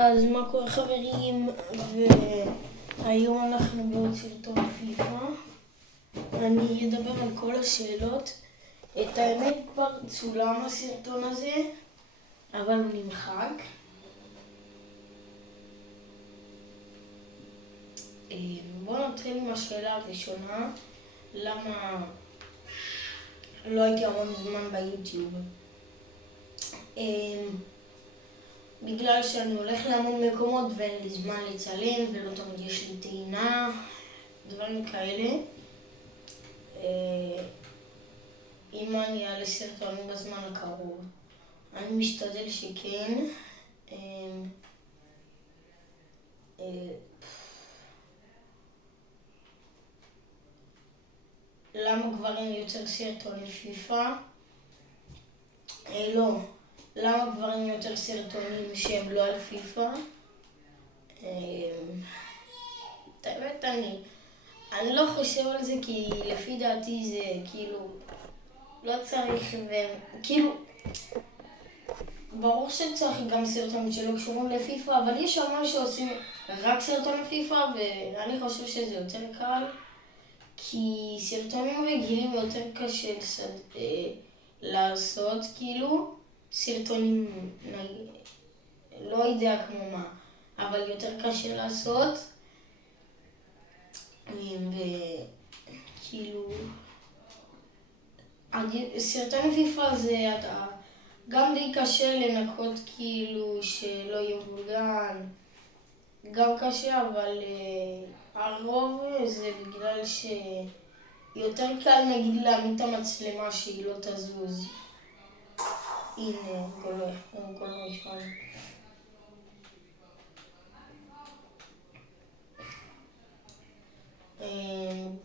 אז מה קורה חברים, והיום אנחנו בעוד סרטון פיפא. אני אדבר על כל השאלות. את האמת כבר צולם הסרטון הזה, אבל הוא נמחק. בואו נתחיל עם השאלה הראשונה. למה לא הייתי המון זמן ביוטיוב? בגלל שאני הולך להמון מקומות ואין לי זמן לצלם ולא תמיד יש לי טעינה, דברים כאלה. אם אני אעלה סרטונים בזמן הקרוב, אני משתדל שכן. למה גברים יותר סרטונים פיפא? לא. למה גברים יותר סרטונים שהם לא על פיפא? האמת אני לא חושב על זה, כי לפי דעתי זה כאילו לא צריך, כאילו ברור שצריך גם סרטונים שלא קשורים לפיפא, אבל יש המון שעושים רק סרטון פיפא, ואני חושב שזה יותר קל, כי סרטונים רגילים יותר קשה לעשות, כאילו סרטונים, לא יודע כמו מה, אבל יותר קשה לעשות. וכאילו סרטון פיפא זה גם די קשה לנקות, כאילו שלא יבולגן, גם קשה, אבל הרוב זה בגלל שיותר קל נגיד להעמיד את המצלמה שהיא לא תזוז. הנה, כל ראשון.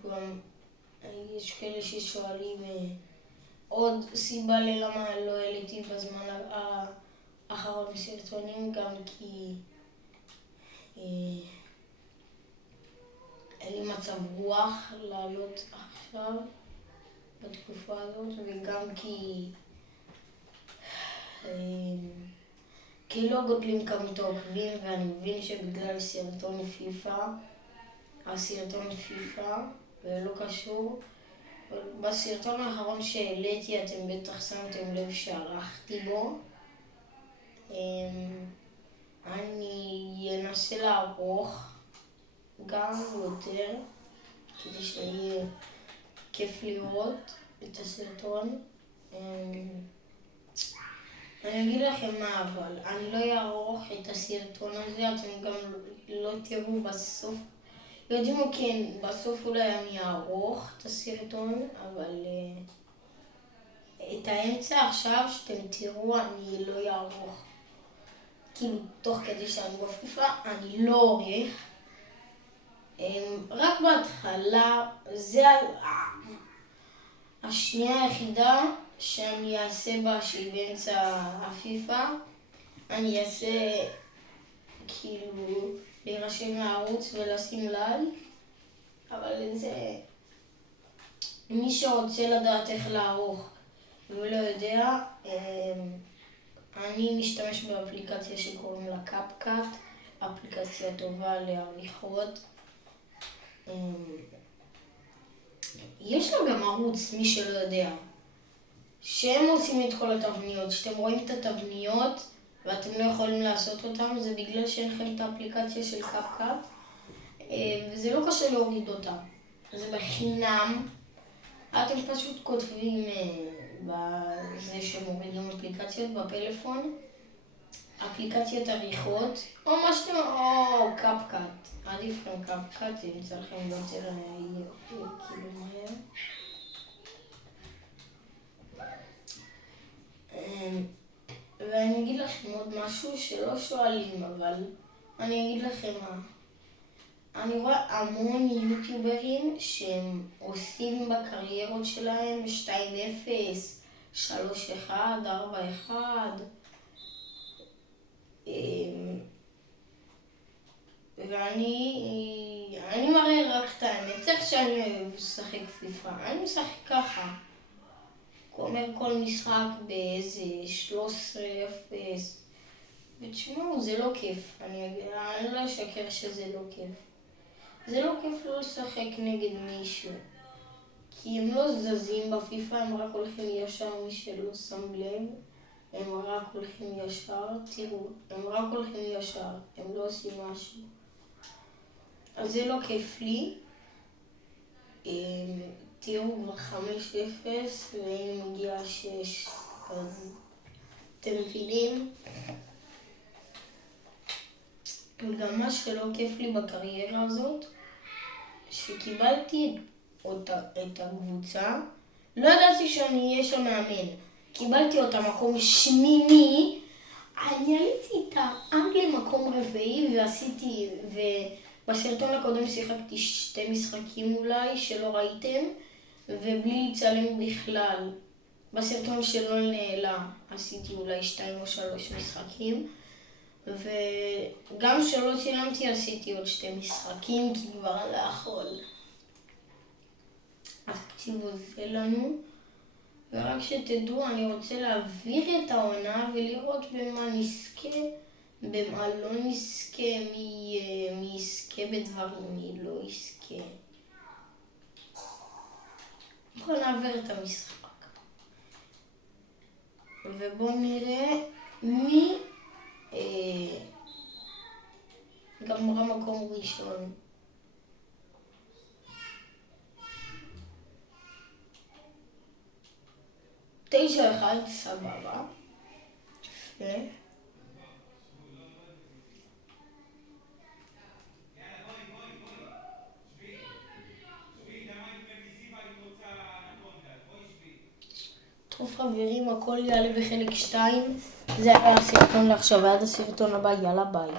גם יש כאלה ששואלים עוד סיבה ללמה לא העליתי בזמן האחרון סרטונים, גם כי אין לי מצב רוח לעלות עכשיו בתקופה הזאת, וגם כי לא גודלים כמות העוקבים, ואני מבין שבגלל סרטון פיפא, ולא קשור. בסרטון האחרון שהעליתי אתם בטח שמתם לב שערכתי בו. אני אנסה לערוך גם יותר כדי שיהיה כיף לראות את הסרטון. אני אגיד לכם מה, אבל אני לא אערוך את הסרטון הזה, אתם גם לא תראו בסוף. יודעים או כן, בסוף אולי אני אערוך את הסרטון, אבל את האמצע עכשיו שאתם תראו אני לא אערוך. כאילו תוך כדי שאני בפיפא אני לא עורך. רק בהתחלה, זה השנייה היחידה שאני אעשה בה שהיא באמצע הפיפא. אני אעשה כאילו להירשם מהערוץ ולשים לייק, אבל זה מי שרוצה לדעת איך לערוך ולא יודע, אני משתמש באפליקציה שקוראים לה קאפקאט, אפליקציה טובה לעריכות. יש לה גם ערוץ, מי שלא יודע, שהם עושים את כל התבניות. שאתם רואים את התבניות ואתם לא יכולים לעשות אותם, זה בגלל שאין לכם את האפליקציה של קאפקאט, וזה לא קשה להוריד אותה, זה בחינם. אתם פשוט כותבים בזה שמורידים אפליקציות בפלאפון, אפליקציית עריכות, או מה שאתם, או קאפקאט. עדיף לכם קאפקאט, זה ימצא לכם יותר כאילו מהר. ואני אגיד לכם עוד משהו שלא שואלים, אבל אני אגיד לכם מה. אני רואה המון יוטיוברים שהם עושים בקריירות שלהם 2-0, 3-1, 4-1. ואני מראה רק את האמת, איך שאני אוהב לשחק פיפא, אני משחק ככה. אומר כל משחק באיזה 13-0, ותשמעו, זה לא כיף. אני לא אשקר שזה לא כיף. זה לא כיף לא לשחק נגד מישהו. כי הם לא זזים בפיפה, הם רק הולכים ישר, מי שלא שם לב. הם רק הולכים ישר, תראו, הם רק הולכים ישר, הם לא עושים משהו. אז זה לא כיף לי. תראו, כבר 5-0, והנה מגיע 6, אז אתם מבינים? וגם מה שלא כיף לי בקריירה הזאת, שקיבלתי את הקבוצה, לא ידעתי שאני אהיה שם מאמן. קיבלתי אותה מקום 8, אני עליתי איתה עד למקום 4 ובסרטון הקודם שיחקתי 2 משחקים אולי שלא ראיתם, ובלי לצלם בכלל. בסרטון שלא נעלה עשיתי אולי 2 או 3 משחקים, וגם שלא צילמתי עשיתי עוד 2 משחקים כי כבר לא יכול. אז תקשיבו, זה לנו. ורק שתדעו, אני רוצה להעביר את העונה ולראות במה נזכה, במה לא נזכה, מי יזכה בדברים, מי לא יזכה. בואו נעביר את המשחק. ובואו נראה מי גמרה מקום ראשון. 9-1, סבבה. טוב חברים, הכל יעלה בחלק 2. זה היה הסרטון לעכשיו, ועד הסרטון הבא, יאללה ביי.